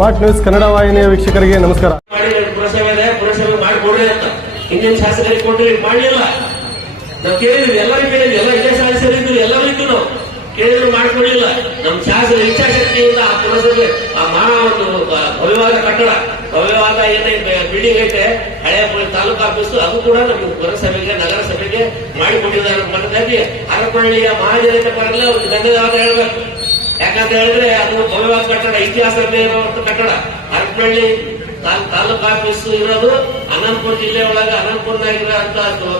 Smart news Kannada ವಾಹಿನಿಯ ವೀಕ್ಷಕರಿಗೆ ನಮಸ್ಕಾರ. ಹಿಂದಿನ ಶಾಸಕರಿಗೆ ಕೊಡ್ರಿ ಮಾಡಲಿಲ್ಲ ನಾವು ಕೇಳಿದ್ವಿ, ಎಲ್ಲರೂ ಕೇಳಿದ್ವಿ, ಎಲ್ಲ ಇದೇ ಸದಸ್ಯರಿದ್ರು ಎಲ್ಲರೂ ಇದ್ದು ನಾವು. ಕೇಳಿದ್ರು ಮಾಡ್ಕೊಳ್ಳಿಲ್ಲ ನಮ್ಮ ಶಾಸಕರ ಇಚ್ಛಾಶಕ್ತಿಯಿಂದ ಆ ಪುರಸಭೆ, ಆ ಮಾನ ಒಂದು ಭವ್ಯವಾದ ಕಟ್ಟಡ, ಭವ್ಯವಾದ ಏನೇ ಬಿಲ್ಡಿಂಗ್ ಐತೆ, ಹಳೆ ತಾಲೂಕು ಆಫೀಸು ಅದು ಕೂಡ ನಮ್ಮ ಪುರಸಭೆಗೆ, ನಗರಸಭೆಗೆ ಮಾಡಿಕೊಟ್ಟಿದ್ದಾರೆ ಅನ್ನೋದಕ್ಕಾಗಿ ಅರಕೊಳ್ಳಿಯ ಮಹಾಜನತೆ ಪರಲ್ಲ, ಒಂದು ಧನ್ಯವಾದ ಹೇಳ್ಬೇಕು. ಯಾಕಂತ ಹೇಳಿದ್ರೆ ಅದು ಭವ್ಯವಾದ ಕಟ್ಟಡ ಇತಿಹಾಸದಲ್ಲಿ ಇರುವಂತ ಕಟ್ಟಡ. ತಾಲ್- ತಾಲೂಕು ಆಫೀಸ್ ಇರೋದು ಅನಂತಪುರ ಜಿಲ್ಲೆ ಒಳಗೆ ಅನಂತಪುರದಾಗಿರುವಂತ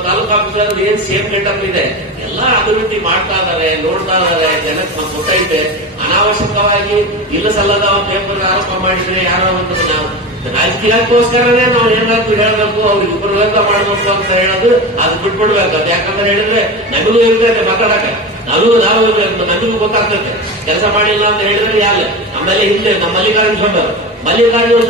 ತಾಲೂಕ್ ಆಫೀಸ್ ಏನ್ ಸೇಫ್ ಗೆಟಪ್ ಇದೆ? ಎಲ್ಲಾ ಅಭಿವೃದ್ಧಿ ಮಾಡ್ತಾ ಇದಾರೆ, ನೋಡ್ತಾ ಇದಾರೆ, ಜನಕ್ಕೆ ಗೊತ್ತೈತೆ ಅನಾವಶ್ಯಕವಾಗಿ ಇಲ್ಲ ಸಲ್ಲದ ಪೇಪರ್ ಆರೋಪ ಮಾಡಿದ್ರೆ ಯಾರೋ ಅಂತ ನಾವು? ರಾಜಕೀಯಕ್ಕೋಸ್ಕರನೇ ನಾವು ಏನಾದ್ರು ಹೇಳಬೇಕು, ಅವ್ರಿಗೆ ಉಪಯೋಗ ಮಾಡಬೇಕು ಅಂತ ಹೇಳೋದು ಅದು ಬಿಟ್ಬಿಡ್ಬೇಕು. ಅದು ಯಾಕಂದ್ರೆ ಹೇಳಿದ್ರೆ ನಮಗೂ ಇರ್ತೈತೆ ಮಾತಾಡಕ ನಮಗೂ ನಾವು ನಮಗೂ ಗೊತ್ತಾಗ್ತೈತೆ ಕೆಲಸ ಮಾಡಿಲ್ಲ ಅಂತ ಹೇಳಿದ್ರೆ ಯಾರು ನಮ್ಮಲ್ಲಿ ಹಿಂದೆ ನಮ್ಮ ಮಲ್ಲಿಕಾರ್ಜುನ ಸ್ವಾಮಿ ಮಲ್ಲಿಕಾರ್ಜುನ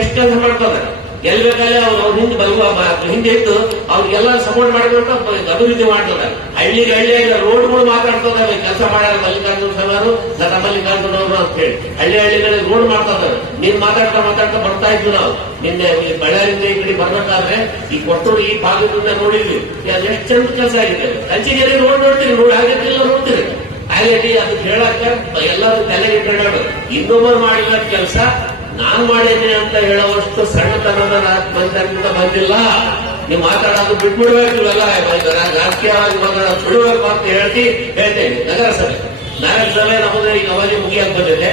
ಎಷ್ಟು ಕೆಲಸ ಮಾಡ್ತಾರೆ? ಗೆಲ್ಬೇಕಾದ್ರೆ ಅವ್ರು ಹಿಂದೆ ಬಾ ಹಿಂದೆ ಇತ್ತು ಅವ್ರಿಗೆಲ್ಲ ಸಪೋರ್ಟ್ ಮಾಡಿಕೊಂಡು ಅಭಿವೃದ್ಧಿ ಮಾಡ್ತಾರೆ ಹಳ್ಳಿಗೆ ಹಳ್ಳಿಯಾಗ ರೋಡ್ಗಳು ಮಾತಾಡ್ತಾರೆ ಕೆಲಸ ಮಾಡ್ಯಾರ ಮಲ್ಲಿಕಾರ್ಜುನ ಸಭಾರು ಸದಾ ಮಲ್ಲಿಕಾರ್ಜುನ ಅವರು ಅಂತ ಹೇಳಿ. ಹಳ್ಳಿ ಹಳ್ಳಿಗಳಲ್ಲಿ ರೋಡ್ ಮಾಡ್ತಾ ಇದ್ದಾರೆ ನೀನ್ ಮಾತಾಡ್ತಾ ಮಾತಾಡ್ತಾ ಬರ್ತಾ ಇದ್ವಿ ನಾವು. ನಿನ್ನೆ ಬಳ್ಳಾರಿಂದ ಈ ಕಡೆ ಬರ್ಬೇಕಾದ್ರೆ ಈ ಕೊಟ್ಟೂರು ಈ ಭಾಗದಿಂದ ನೋಡಿದ್ವಿ. ಅದು ಎಷ್ಟು ಚಂದ ಕೆಲಸ ಆಗಿದೆ. ಕಂಚಿಗೇರಿ ರೋಡ್ ನೋಡ್ತೀರಿ, ರೋಡ್ ಆಗಿರ್ತಿಲ್ಲ ನೋಡ್ತೀರಿ. ಹಾಗಾಗಿ ಅದು ಹೇಳಕ್ಕ ಎಲ್ಲರೂ ತಲೆಗೆ ಇಟ್ಕೊಂಡಾಡು ಇನ್ನೊಬ್ಬರು ಮಾಡಿದ ಕೆಲಸ ನಾನ್ ಮಾಡಿದ್ದೀನಿ ಅಂತ ಹೇಳುವಷ್ಟು ಸಣ್ಣತನದ ಬಂದಂತ ಬಂದಿಲ್ಲ. ನೀವು ಮಾತಾಡೋದು ಬಿಟ್ಬಿಡ್ಬೇಕು ಇವೆಲ್ಲ ರಾಜಕೀಯ ರಾಜಕೀಯವಾಗಿ ಮಾತಾಡೋದು ಬಿಡಬೇಕು ಅಂತ ಹೇಳ್ತಿ ಹೇಳ್ತೇನೆ ನಗರಸಭೆ. ನಗರಸಭೆ ನಮ್ಮದು ಈಗ ಅವಧಿ ಮುಗಿಯಕ್ ಬಂದಿದೆ.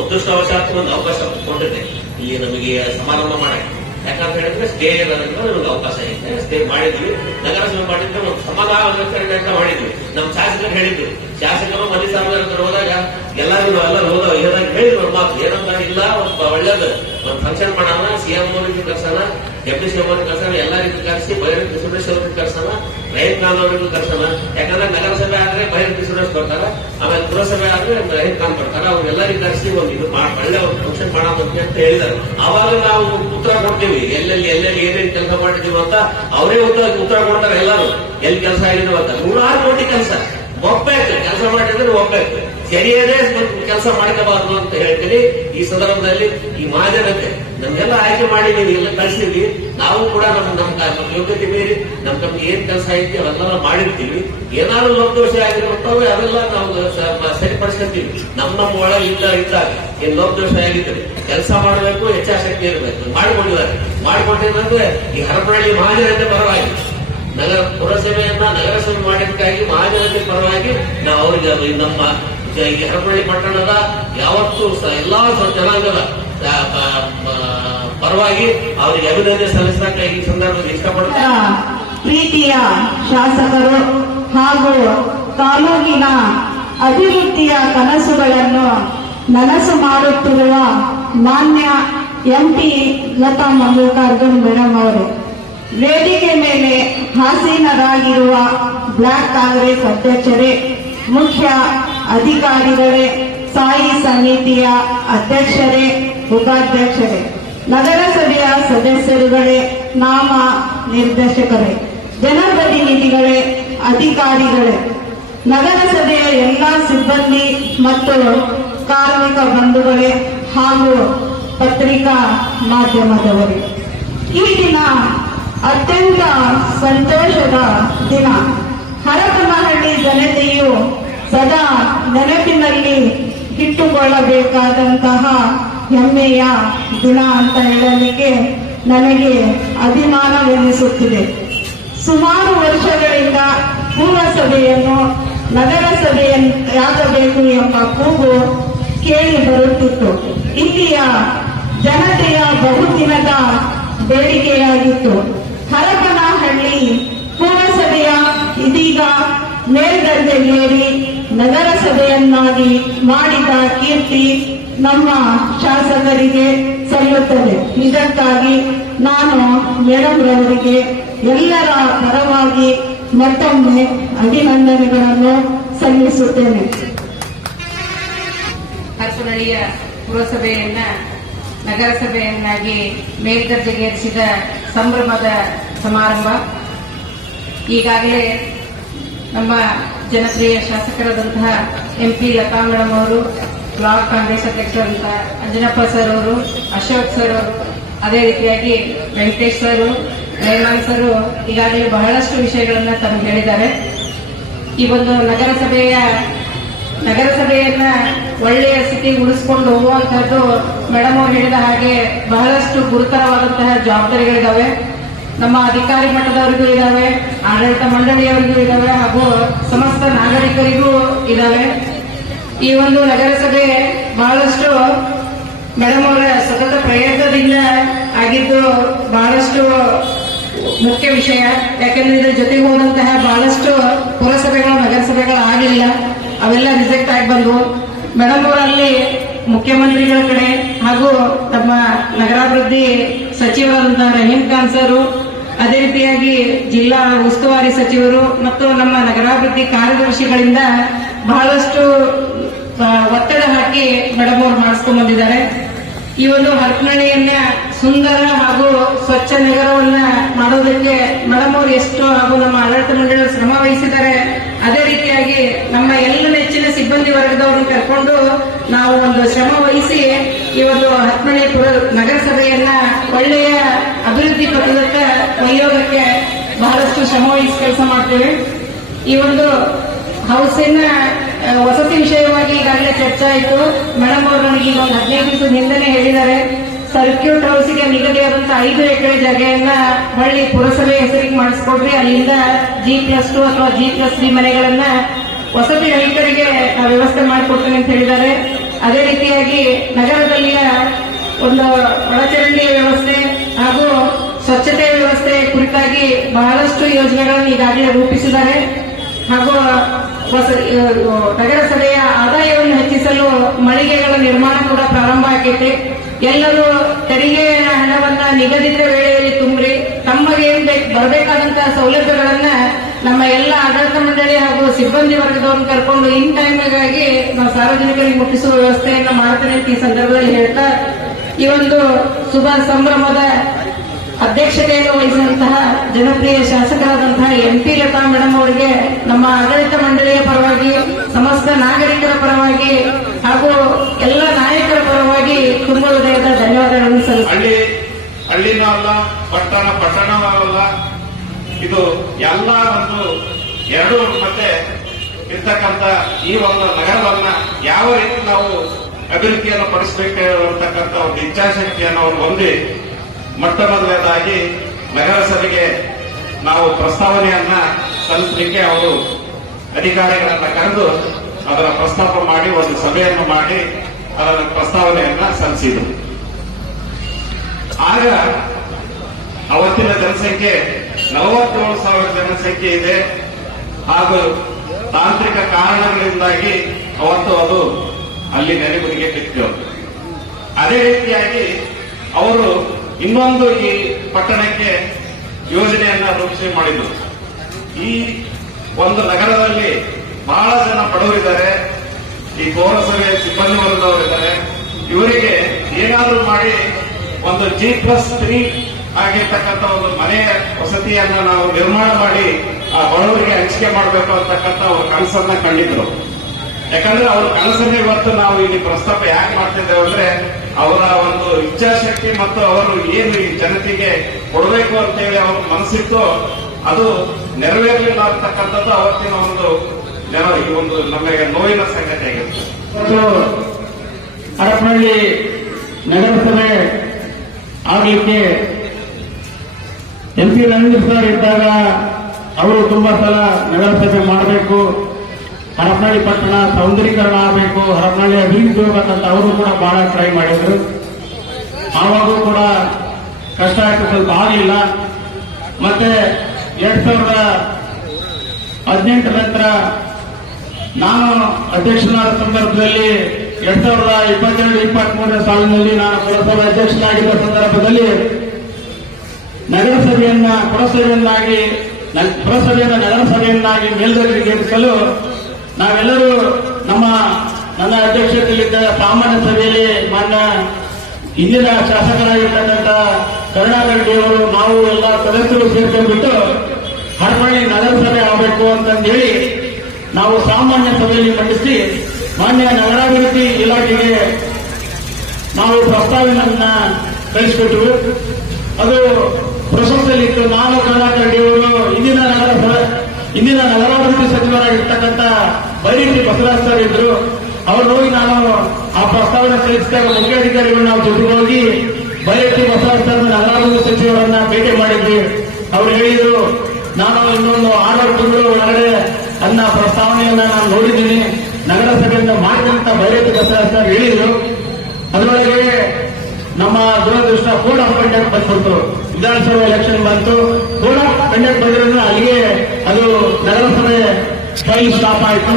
ಅದೃಷ್ಟವಶಾತ್ ಒಂದು ಅವಕಾಶ ಕೊಟ್ಟಿದೆ ಇಲ್ಲಿ ನಮಗೆ ಸಮಾರಂಭ ಮಾಡಕ್ಕೆ. ಯಾಕಂತ ಹೇಳಿದ್ರೆ ಸ್ಟೇ ಇರೋದ್ರಿಂದ ನಮಗೆ ಅವಕಾಶ ಇದೆ. ಸ್ಟೇ ಮಾಡಿದ್ವಿ, ನಗರಸಭೆ ಮಾಡಿದ್ರೆ ಒಂದು ಸಮಾಧಾನ ಮಾಡಿದ್ವಿ. ನಮ್ಮ ಶಾಸಕರು ಹೇಳಿದ್ರು. ಶಾಸಕರು ಮನೆ ಅಂತ ಹೋದಾಗ ಎಲ್ಲರಿಗೂ ಎಲ್ಲರೂ ಹೋದ ಏನಾದ್ರು ಹೇಳಿದ್ರು ಮಾತು. ಏನಂತ ಇಲ್ಲ, ಒಬ್ಬ ಒಳ್ಳೇದು. ಒಂದು ಫಂಕ್ಷನ್ ಮಾಡೋಣ ಸಿಎಂ ಅವರಿಗೆ ಕರ್ಸೋಣ ಡೆಪ್ಯೂಟಿ ಸಿಎಂ ಅವ್ರಿಗೆ ಕರ್ಸೋಣ, ಎಲ್ಲರಿಗೂ ಕರೆಸಿ ಬೈರಂತಿ ಸುರೇಶ್ ಅವ್ರಿಗೆ ಕರ್ಸೋಣ ರೈತ ಅವರಿಗೂ ಕರ್ಸೋಣ ಯಾಕಂದ್ರೆ ನಗರಸಭೆ ಆದ್ರೆ ಬಹಿರಂಗ ಸುರೇಶ್ ಬರ್ತಾರ, ಆಮೇಲೆ ಪುರಸಭೆ ಆದ್ರೆ ರೈತ ಖಾನ್ ಬರ್ತಾರ. ಅವ್ರೆಲ್ಲರಿಗೂ ಕರೆಸಿ ಒಂದು ಇದು ಒಳ್ಳೆ ಫಂಕ್ಷನ್ ಮಾಡಬೇಕು ಅಂತ ಹೇಳಿದ್ರು. ಅವಾಗ ನಾವು ಉತ್ತರ ಕೊಡ್ತೀವಿ. ಎಲ್ಲೆಲ್ಲಿ ಎಲ್ಲೆಲ್ಲಿ, ಏನೇನು ಕೆಲಸ ಮಾಡಿದೀವಿ ಅಂತ ಅವರೇ ಉತ್ತರ ಕೊಡ್ತಾರೆ ಎಲ್ಲರೂ. ಎಲ್ಲಿ ಕೆಲಸ ಆಗಿದೀವಿ ಅಂತ. ನೂರಾರು ಕೋಟಿ ಕೆಲಸ. ಒಬ್ಬ ಕೆಲಸ ಮಾಡಿದ್ರೆ ಒಪ್ಬೇಕು ಸರಿಯಾದೇ ಕೆಲಸ ಮಾಡ್ಕೋಬಾರ್ದು ಅಂತ ಹೇಳ್ತೀನಿ. ಈ ಸಂದರ್ಭದಲ್ಲಿ ಈ ಮಹಾಜನತೆ, ನಮ್ಗೆಲ್ಲ ಆಯ್ಕೆ ಮಾಡಿ ನೀವು ಎಲ್ಲ ಕಳಿಸಿದ್ವಿ ನಾವು ಕೂಡ ನಮ್ಮ ನಮ್ಮ ನಮ್ಮ ಯೋಗ್ಯತೆ ಮೀರಿ ನಮ್ಮ ತಮ್ಮ ಏನ್ ಕೆಲಸ ಐತಿ ಅವೆಲ್ಲ ಮಾಡಿರ್ತೀವಿ. ಏನಾದ್ರು ಲೋಪದೋಷ ಆಗಿರುತ್ತವೆ, ಅವೆಲ್ಲ ನಾವು ಸರಿಪಡಿಸ್ಕೊಂತೀವಿ ನಮ್ ನಮ್ಮ ಒಳಗೆ ಇಲ್ಲ ಇದ್ದಾಗ ಏನ್ ಲೋಪದೋಷ ಆಗಿದ್ರೆ ಕೆಲಸ ಮಾಡಬೇಕು ಹೆಚ್ಚಾಸಕ್ತಿ ಇರಬೇಕು. ಮಾಡಿಕೊಂಡಿದ್ದಾರೆ. ಮಾಡಿಕೊಂಡಿದ್ರೆ ಈ ಹರಪಳ್ಳಿ ಮಹಾಜನತೆ ಪರವಾಗಿ, ನಗರ ಪುರಸಭೆಯನ್ನ ನಗರಸಭೆ ಮಾಡಿದ್ದಕ್ಕಾಗಿ ಮಹಾಜನತೆ ಪರವಾಗಿ ನಾವು ಅವ್ರಿಗೆ ನಮ್ಮ ಹರಪಳ್ಳಿ ಪಟ್ಟಣದ ಯಾವತ್ತೂ ಎಲ್ಲಾ ಜನಾಂಗದ ಪರವಾಗಿ ಅವರಿಗೆ ಅಭಿನಂದನೆ ಸಲ್ಲಿಸಕ್ಕೆ ಈ ಸಂದರ್ಭದಲ್ಲಿ ಇಷ್ಟಪಡ್ತಾರೆ ಪ್ರೀತಿಯ ಶಾಸಕರು ಹಾಗೂ ತಾಲೂಕಿನ ಅಭಿವೃದ್ಧಿಯ ಕನಸುಗಳನ್ನು ನನಸು ಮಾಡುತ್ತಿರುವ ಮಾನ್ಯ ಎಂಪಿ ಲತಾ ಮಲ್ಲಿಕಾರ್ಜುನ್ ಮೇಡಮ್ ಅವರು, ವೇದಿಕೆ ಮೇಲೆ ಹಾಸೀನರಾಗಿರುವ ಬ್ಲಾಕ್ ಕಾಂಗ್ರೆಸ್ ಅಧ್ಯಕ್ಷರೇ, ಮುಖ್ಯ ಅಧಿಕಾರಿಗಳೇ ಸಾಯಿ ಸಮಿತಿಯ ಅಧ್ಯಕ್ಷರೇ, ಉಪಾಧ್ಯಕ್ಷರೇ, ನಗರಸಭೆಯ ಸದಸ್ಯರುಗಳೇ, ನಾಮ ನಿರ್ದೇಶಕರೇ, ಜನಪ್ರತಿನಿಧಿಗಳೇ, ಅಧಿಕಾರಿಗಳೇ, ನಗರಸಭೆಯ ಎಲ್ಲ ಸಿಬ್ಬಂದಿ ಮತ್ತು ಕಾರ್ಮಿಕ ಬಂಧುಗಳೇ ಹಾಗೂ ಪತ್ರಿಕಾ ಮಾಧ್ಯಮದವರೇ. ಈ ದಿನ ಅತ್ಯಂತ ಸಂತೋಷದ ದಿನ. ಹರಪನಹಳ್ಳಿ ಜನತೆಯು ಸದಾ ನೆನಪಿನಲ್ಲಿ ಇಟ್ಟುಕೊಳ್ಳಬೇಕಾದಂತಹ ಹೆಮ್ಮೆಯ ದಿನ ಅಂತ ಹೇಳಲಿಕ್ಕೆ ನನಗೆ ಅಭಿಮಾನವೆನಿಸುತ್ತಿದೆ. ಸುಮಾರು ವರ್ಷಗಳಿಂದ ಪೂರ್ವಸಭೆಯನ್ನು, ನಗರಸಭೆಯಾಗಬೇಕು ಎಂಬ ಕೂಗು ಕೇಳಿ ಬರುತ್ತಿತ್ತು. ಇಲ್ಲಿಯ ಜನತೆಯ ಬಹುದಿನದ ಬೇಡಿಕೆಯಾಗಿತ್ತು. ಹರಪನಹಳ್ಳಿ ಪೂರ್ವಸಭೆಯ ಇದೀಗ ಮೇಲ್ದರ್ಜೆಗೇರಿ ನಗರಸಭೆಯನ್ನಾಗಿ ಮಾಡಿದ ಕೀರ್ತಿ ನಮ್ಮ ಶಾಸಕರಿಗೆ ಸಲ್ಲುತ್ತದೆ ಇದಕ್ಕಾಗಿ ನಾನು ಮೇಡಮ್ ರವರಿಗೆ ಎಲ್ಲರ ಪರವಾಗಿ ಮತ್ತೊಮ್ಮೆ ಅಭಿನಂದನೆಗಳನ್ನು ಸಲ್ಲಿಸುತ್ತೇನೆ. ಹರಪನಹಳ್ಳಿಯ ಪುರಸಭೆಯನ್ನ, ನಗರಸಭೆಯನ್ನಾಗಿ ಮೇಲ್ದರ್ಜೆಗೇರಿಸಿದ ಸಂಭ್ರಮದ ಸಮಾರಂಭ. ಈಗಾಗಲೇ ನಮ್ಮ ಜನಪ್ರಿಯ ಶಾಸಕರಾದಂತಹ ಎಂ ಪಿ ಲತಾ ಮೇಡಮ್ ಅವರು, ಬ್ಲಾಕ್ ಕಾಂಗ್ರೆಸ್ ಅಧ್ಯಕ್ಷರಾದಂತಹ ಅಂಜನಪ್ಪ ಸರ್ ಅವರು, ಅಶೋಕ್ ಸರ್ ಅವರು, ಅದೇ ರೀತಿಯಾಗಿ ವೆಂಕಟೇಶ್ ಸರ್ ರೇಮಾನ್ ಸರ್, ಈಗಾಗಲೇ ಬಹಳಷ್ಟು ವಿಷಯಗಳನ್ನ ತಮಗೆ ಹೇಳಿದ್ದಾರೆ. ಈ ಒಂದು ನಗರಸಭೆಯ, ನಗರಸಭೆಯನ್ನ ಒಳ್ಳೆಯ ಸ್ಥಿತಿ ಉಳಿಸ್ಕೊಂಡು ಹೋಗುವಂತಹದ್ದು ಮೇಡಮ್ ಅವರು ಹೇಳಿದ ಹಾಗೆ ಬಹಳಷ್ಟು ಗುರುತರವಾದಂತಹ ಜವಾಬ್ದಾರಿಗಳಿದಾವೆ. ನಮ್ಮ ಅಧಿಕಾರಿ ಮಟ್ಟದವರಿಗೂ ಇದ್ದಾವೆ, ಆಡಳಿತ ಮಂಡಳಿಯವರಿಗೂ ಇದ್ದಾವೆ, ಹಾಗೂ ಸಮಸ್ತ ನಾಗರಿಕರಿಗೂ ಇದ್ದಾವೆ. ಈ ಒಂದು ನಗರಸಭೆ ಬಹಳಷ್ಟು ಮೇಡಮ್ ಅವರ ಸತತ ಪ್ರಯತ್ನದಿಂದ ಆಗಿದ್ದು ಬಹಳಷ್ಟು ಮುಖ್ಯ ವಿಷಯ. ಯಾಕಂದ್ರೆ ಇದ್ರ ಜೊತೆಗೆ ಹೋದಂತಹ ಬಹಳಷ್ಟು ಪುರಸಭೆಗಳು, ನಗರಸಭೆಗಳು ಆಗಲಿಲ್ಲ ಅವೆಲ್ಲ ರಿಜೆಕ್ಟ್ ಆಗಿ ಬಂದವು ಮೇಡಮ್ ಅವರಲ್ಲಿ ಮುಖ್ಯಮಂತ್ರಿಗಳ ಕಡೆ ಹಾಗೂ ತಮ್ಮ ನಗರಾಭಿವೃದ್ಧಿ ಸಚಿವರಾದಂತಹ ರಹೀಂ ಖಾನ್ ಸರ್ ಅದೇ ರೀತಿಯಾಗಿ ಜಿಲ್ಲಾ ಉಸ್ತುವಾರಿ ಸಚಿವರು ಮತ್ತು ನಮ್ಮ ನಗರಾಭಿವೃದ್ಧಿ ಕಾರ್ಯದರ್ಶಿಗಳಿಂದ ಬಹಳಷ್ಟು ಒತ್ತಡ ಹಾಕಿ ಮೇಡಮ್ ಮಾಡಿಸ್ಕೊಂಡ್ ಬಂದಿದ್ದಾರೆ. ಈ ಒಂದು ಹರಪನಹಳ್ಳಿಯನ್ನ ಸುಂದರ ಹಾಗೂ ಸ್ವಚ್ಛ ನಗರವನ್ನ ಮಾಡೋದಕ್ಕೆ ಮೇಡಮ್ ಅವರು ಎಷ್ಟು ಹಾಗೂ ನಮ್ಮ ಆಡಳಿತ ಮಂಡಳಿಯವರು ಶ್ರಮ ವಹಿಸಿದ್ದಾರೆ, ಅದೇ ರೀತಿಯಾಗಿ ನಮ್ಮ ಎಲ್ಲ ನೆಚ್ಚಿನ ಸಿಬ್ಬಂದಿ ವರ್ಗದವರನ್ನು ಕರ್ಕೊಂಡು ನಾವು ಒಂದು ಶ್ರಮ ವಹಿಸಿ ಈ ಒಂದು ಹತ್ಮಳೆ ನಗರಸಭೆಯನ್ನ ಒಳ್ಳೆಯ ಅಭಿವೃದ್ಧಿ ಪಥದತ್ತ ಒಯ್ಯೋದಕ್ಕೆ ಬಹಳಷ್ಟು ಶ್ರಮ ವಹಿಸಿ ಕೆಲಸ ಮಾಡ್ತೇವೆ. ಈ ಒಂದು ಹೌಸಿನ ವಸತಿ ವಿಷಯವಾಗಿ ಈಗಾಗಲೇ ಚರ್ಚೆ ಆಯಿತು. ಮೇಡಮ್ ಅವರು ನನಗೆ ಈಗ ಒಂದು ಹದಿನೈದು ದಿವಸದ ಹಿಂದೆನೆ ಹೇಳಿದ್ದಾರೆ. ಸರ್ಕ್ಯೂಟ್ ಹೌಸಿಗೆ ನಿಗದಿಯಾದಂತ ಐದು ಎಕರೆ ಜಾಗೆಯನ್ನ ಹೊಳ್ಳಿ ಪುರಸಭೆ ಹೆಸರಿಗೆ ಮಾಡಿಸ್ಕೊಡ್ರಿ ಅಲ್ಲಿಂದ ಜಿ ಪ್ಲಸ್ ಟು ಅಥವಾ ಜಿ ಪ್ಲಸ್ ತ್ರೀ ಮನೆಗಳನ್ನ ವಸತಿ ರೈತರಿಗೆ ವ್ಯವಸ್ಥೆ ಮಾಡಿಕೊಡ್ತೇನೆ ಅಂತ ಹೇಳಿದ್ದಾರೆ. ಅದೇ ರೀತಿಯಾಗಿ ನಗರದಲ್ಲಿಯ ಒಂದು ಒಳಚರಂಡಿ ವ್ಯವಸ್ಥೆ ಹಾಗೂ ಸ್ವಚ್ಛತೆ ವ್ಯವಸ್ಥೆ ಕುರಿತಾಗಿ ಬಹಳಷ್ಟು ಯೋಜನೆಗಳನ್ನು ಈಗಾಗಲೇ ರೂಪಿಸಿದ್ದಾರೆ. ಹಾಗೂ ನಗರಸಭೆಯ ಆದಾಯವನ್ನು ಹೆಚ್ಚಿಸಲು ಮಳಿಗೆಗಳ ನಿರ್ಮಾಣ ಕೂಡ ಪ್ರಾರಂಭ ಆಗೈತೆ. ಎಲ್ಲರೂ ತೆರಿಗೆ ಹಣವನ್ನ ನಿಗದಿತ ವೇಳೆಯಲ್ಲಿ ತುಂಬ್ರಿ ಏನ್ ಬೇಕು, ಬರಬೇಕಾದಂತಹ ಸೌಲಭ್ಯಗಳನ್ನ ಆಡಳಿತ ಮಂಡಳಿ ಹಾಗೂ ಸಿಬ್ಬಂದಿ ವರ್ಗದವರನ್ನು ಕರ್ಕೊಂಡು ಇನ್ ಟೈಮ್ಗಾಗಿ ನಾವು ಸಾರ್ವಜನಿಕರಿಗೆ ಮುಟ್ಟಿಸುವ ವ್ಯವಸ್ಥೆಯನ್ನು ಮಾಡ್ತೇನೆ ಅಂತ ಈ ಸಂದರ್ಭದಲ್ಲಿ ಹೇಳ್ತಾ, ಈ ಒಂದು ಶುಭ ಸಂಭ್ರಮದ ಅಧ್ಯಕ್ಷತೆಯನ್ನು ವಹಿಸಿದಂತಹ ಜನಪ್ರಿಯ ಶಾಸಕರಾದಂತಹ ಎಂ ಪಿ ಲತಾ ಮೇಡಮ್ ಅವರಿಗೆ, ನಮ್ಮ ಆಡಳಿತ ಮಂಡಳಿಯ ಪರವಾಗಿ, ಸಮಸ್ತ ನಾಗರಿಕರ ಪರವಾಗಿ ಹಾಗೂ ಎಲ್ಲ ನಾಯಕರ ಪರವಾಗಿ ತುಂಬ ಹೃದಯದ ಧನ್ಯವಾದಗಳನ್ನು ಸಲ್ಲಿಸಿ ಹಳ್ಳಿ, ಹಳ್ಳಿನೂ ಅಲ್ಲ, ಪಟ್ಟಣ, ಪಟ್ಟಣವೂ ಅಲ್ಲ, ಇದು ಎಲ್ಲ ಒಂದು ಎರಡು ಮತ್ತೆ ಇರ್ತಕ್ಕಂಥ ಈ ಒಂದು ನಗರವನ್ನ ಯಾವ ರೀತಿ ನಾವು ಅಭಿವೃದ್ಧಿಯನ್ನು ಪಡಿಸಬೇಕು ಒಂದು ಇಚ್ಛಾಶಕ್ತಿಯನ್ನು ಅವರು ಹೊಂದಿ ಮೊಟ್ಟ ಮೊದಲನೇದಾಗಿ ನಗರಸಭೆಗೆ ನಾವು ಪ್ರಸ್ತಾವನೆಯನ್ನ ಸಲ್ಲಿಸಲಿಕ್ಕೆ ಅವರು ಅಧಿಕಾರಿಗಳನ್ನ ಕರೆದು ಅದರ ಪ್ರಸ್ತಾಪ ಮಾಡಿ, ಒಂದು ಸಭೆಯನ್ನು ಮಾಡಿ ಅದರ ಪ್ರಸ್ತಾವನೆಯನ್ನ ಸಲ್ಲಿಸಿದರು. ಆಗ ಅವತ್ತಿನ ಜನಸಂಖ್ಯೆ ನಲವತ್ತೇಳು ಸಾವಿರ ಜನಸಂಖ್ಯೆ ಇದೆ. ಹಾಗೂ ತಾಂತ್ರಿಕ ಕಾರಣಗಳಿಂದಾಗಿ ಅವತ್ತು ಅದು ಅಲ್ಲಿ ನೆನೆಗುದಿಗೆ ಬಿತ್ತು ಅದೇ ರೀತಿಯಾಗಿ ಅವರು ಇನ್ನೊಂದು ಈ ಪಟ್ಟಣಕ್ಕೆ ಯೋಜನೆಯನ್ನ ರೂಪಿಸಿ ಮಾಡಿದ್ರು. ಈ ಒಂದು ನಗರದಲ್ಲಿ ಬಹಳ ಜನ ಬಡವರಿದ್ದಾರೆ. ಈ ಪೌರಸಭೆ ಸಿಬ್ಬಂದಿ ವರ್ಗದವರಿದ್ದಾರೆ. ಇವರಿಗೆ ಏನಾದರೂ ಮಾಡಿ ಒಂದು ಜಿ ಪ್ಲಸ್ ತ್ರೀ ಆಗಿರ್ತಕ್ಕಂಥ ಒಂದು ಮನೆಯ ವಸತಿಯನ್ನ ನಾವು ನಿರ್ಮಾಣ ಮಾಡಿ ಆ ಬಡವರಿಗೆ ಹಂಚಿಕೆ ಮಾಡಬೇಕು ಅಂತಕ್ಕಂಥ ಅವ್ರ ಕನಸನ್ನ ಕಂಡಿದ್ರು. ಯಾಕಂದ್ರೆ ಅವ್ರ ಕನಸನ್ನೇ ಇವತ್ತು ನಾವು ಇಲ್ಲಿ ಪ್ರಸ್ತಾಪ ಯಾಕೆ ಮಾಡ್ತಿದ್ದೇವೆ ಅಂದ್ರೆ ಅವರ ಒಂದು ಇಚ್ಛಾಶಕ್ತಿ ಮತ್ತು ಅವರು ಏನು ಈ ಜನತೆಗೆ ಕೊಡಬೇಕು ಅಂತ ಹೇಳಿ ಅವ್ರ ಮನಸ್ಸಿತ್ತು ಅದು ನೆರವೇರಲಿಲ್ಲ ಅಂತಕ್ಕಂಥದ್ದು ಅವತ್ತಿನ ಒಂದು ಈ ಒಂದು ನಮಗೆ ನೋವಿನ ಸಂಗತಿ ಆಗಿರುತ್ತೆ. ಹರಪ್ಪಳ್ಳಿ ನಗರಸಭೆ ಆಗಲಿಕ್ಕೆ ಎಂ ಪಿ ರಂಜಿತ್ ಸರ್ ಇದ್ದಾಗ ಅವರು ತುಂಬಾ ಸಲ ನಗರಸಭೆ ಮಾಡಬೇಕು, ಹರಪನಹಳ್ಳಿ ಪಟ್ಟಣ ಸೌಂದರೀಕರಣ ಆಗಬೇಕು, ಹರಪನಹಳ್ಳಿ ಅಭಿವೃದ್ಧಿ ಹೋಗ್ಬೇಕಂತ ಅವರು ಕೂಡ ಬಹಳ ಟ್ರೈ ಮಾಡಿದ್ರು. ಆವಾಗೂ ಕೂಡ ಕಷ್ಟ ಆಯ್ತು, ಸ್ವಲ್ಪ ಆಗಲಿಲ್ಲ. ಮತ್ತೆ ಎರಡ್ ಸಾವಿರದ ಹದಿನೆಂಟು ನಂತರ ನಾನು ಅಧ್ಯಕ್ಷನಾದ ಸಂದರ್ಭದಲ್ಲಿ ಎರಡ್ ಸಾವಿರದ ಇಪ್ಪತ್ತೆರಡು ಇಪ್ಪತ್ಮೂರನೇ ಸಾಲಿನಲ್ಲಿ ನಾನು ಪುರಸಭೆ ಅಧ್ಯಕ್ಷನಾಗಿದ್ದ ಸಂದರ್ಭದಲ್ಲಿ ನಗರಸಭೆಯನ್ನ ಪುರಸಭೆಯನ್ನಾಗಿ ಪುರಸಭೆಯನ್ನ ನಗರಸಭೆಯನ್ನಾಗಿ ಮೇಲ್ದರ್ಜೆಗೇರಿಸಲು ನಾವೆಲ್ಲರೂ ನಮ್ಮ, ನನ್ನ ಅಧ್ಯಕ್ಷತೆಯಲ್ಲಿದ್ದ ಸಾಮಾನ್ಯ ಸಭೆಯಲ್ಲಿ ಮಾನ್ಯ ಇಂದಿನ ಶಾಸಕರಾಗಿರ್ತಕ್ಕಂಥ ಕರುಣಾಕರಡಿಯವರು ನಾವು ಎಲ್ಲ ಸದಸ್ಯರು ಸೇರ್ಕೊಂಡ್ಬಿಟ್ಟು ಹರಪಳ್ಳಿ ನಗರಸಭೆ ಆಗಬೇಕು ಅಂತಂದೇಳಿ ನಾವು ಸಾಮಾನ್ಯ ಸಭೆಯಲ್ಲಿ ಮಂಡಿಸಿ ಮಾನ್ಯ ನಗರಾಭಿವೃದ್ಧಿ ಇಲಾಖೆಗೆ ನಾವು ಪ್ರಸ್ತಾವನೆಯನ್ನ ಕಳಿಸಿಕೊಟ್ರು. ಅದು ಪ್ರೊಸೆಸ್ನಲ್ಲಿತ್ತು ನಾನು ಅವರು ಇಂದಿನ ನಗರ ಇಂದಿನ ನಗರಾಭಿವೃದ್ಧಿ ಸಚಿವರಾಗಿರ್ತಕ್ಕಂಥ ಬೈರಿಟಿ ಬಸವರಾಜ್ ಸರ್ ಇದ್ರು. ಅವ್ರು ಹೋಗಿ ನಾನು ಆ ಪ್ರಸ್ತಾವನೆ ಸಲ್ಲಿಸಿದಾಗ ಮುಖ್ಯಾಧಿಕಾರಿಗಳು ನಾವು ಜೊತೆಗೆ ಹೋಗಿ ಬೈರಿಟಿ ಬಸವರಾಜ್ ಸರ್ ನಗರಾಭಿವೃದ್ಧಿ ಸಚಿವರನ್ನ ಭೇಟಿ ಮಾಡಿದ್ವಿ. ಅವ್ರು ಹೇಳಿದ್ರು, ನಾನು ಇನ್ನೊಂದು ಆರು ತಿಂಗಳು ಒಳಗಡೆ ಅನ್ನ ಪ್ರಸ್ತಾವನೆಯನ್ನ ನಾನು ನೋಡಿದ್ದೀನಿ. ನಗರಸಭೆಯಿಂದ ಮಾಡಿದಂತ ಬೈರೇಟಿ ಬಸವರಾಜ್ ಸರ್ ಹೇಳಿದ್ರು. ಅದರೊಳಗೆ ನಮ್ಮ ದುರದೃಷ್ಟ ಕೋಡ್ ಅಪಾಯಿಂಟ್ಮೆಂಟ್ ಬಂದ್ಬಿಡ್ತು. ವಿಧಾನಸಭೆ ಎಲೆಕ್ಷನ್ ಬಂತು. ಕೂಡ ಕಂಡಕ್ಟ್ ಬಂದಿರೋದ್ರಿಂದ ಅಲ್ಲಿಗೆ ಅದು ನಗರಸಭೆ ಫೈಲ್ ಸ್ಟಾಪ್ ಆಯಿತು.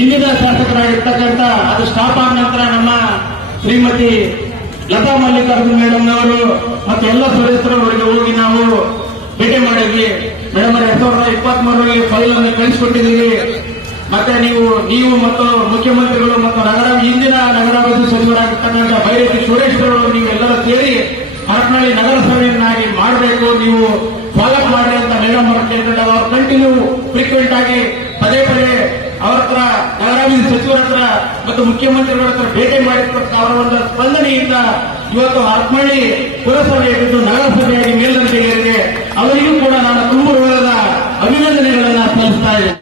ಇಂದಿನ ಶಾಸಕರಾಗಿರ್ತಕ್ಕಂಥ, ಅದು ಸ್ಟಾಪ್ ಆದ ನಂತರ ನಮ್ಮ ಶ್ರೀಮತಿ ಲತಾ ಮಲ್ಲಿಕಾರ್ಜುನ್ ಮೇಡಮ್ ಅವರು ಮತ್ತು ಎಲ್ಲ ಸದಸ್ಯರವರಿಗೆ ಹೋಗಿ ನಾವು ಭೇಟಿ ಮಾಡಿದ್ವಿ. ಮೇಡಮ್ ಎರಡ್ ಸಾವಿರದ ಇಪ್ಪತ್ತ್ ಮೂರರಲ್ಲಿ ಫೈಲ್ ಅನ್ನು ಕಳಿಸಿಕೊಟ್ಟಿದ್ದೀವಿ ಮತ್ತೆ ನೀವು ನೀವು ಮತ್ತು ಮುಖ್ಯಮಂತ್ರಿಗಳು ಮತ್ತು ನಗರ, ಇಂದಿನ ನಗರಾಭಿವೃದ್ಧಿ ಸಚಿವರಾಗಿರ್ತಕ್ಕಂಥ ಬೈರತಿ ಸುರೇಶ್ ಅವರು ನೀವೆಲ್ಲರೂ ಸೇರಿ ನಾಲ್ಕನಹಳ್ಳಿ ನಗರಸಭೆಯನ್ನಾಗಿ ಮಾಡಬೇಕು, ನೀವು ಸ್ವಾಗತ ಮಾಡಿ ಅಂತ ಮೇಡಮ್ ಅವರು ಅವರು ಕಂಟಿನ್ಯೂ ಫ್ರೀಕ್ವೆಂಟ್ ಆಗಿ ಪದೇ ಪದೇ ಅವರ ಹತ್ರ ನಗರಾಭಿವೃದ್ಧಿ ಸಚಿವರ ಹತ್ರ ಮತ್ತು ಮುಖ್ಯಮಂತ್ರಿಗಳ ಹತ್ರ ಭೇಟಿ ಮಾಡಿರ್ತಕ್ಕಂಥ ಅವರ ಒಂದು ಸ್ಪಂದನೆಯಿಂದ ಇವತ್ತು ಆತ್ಮಹಳ್ಳಿ ಪುರಸಭೆ ಬಿಟ್ಟು ನಗರಸಭೆಯಾಗಿ ಮೇಲ್ದರ್ಜೆಗೇರಿದೆ ಅವರಿಗೂ ಕೂಡ ನಾನು ತುಂಬ ಅಭಿನಂದನೆಗಳನ್ನು ಸಲ್ಲಿಸ್ತಾ ಇದ್ದೇನೆ.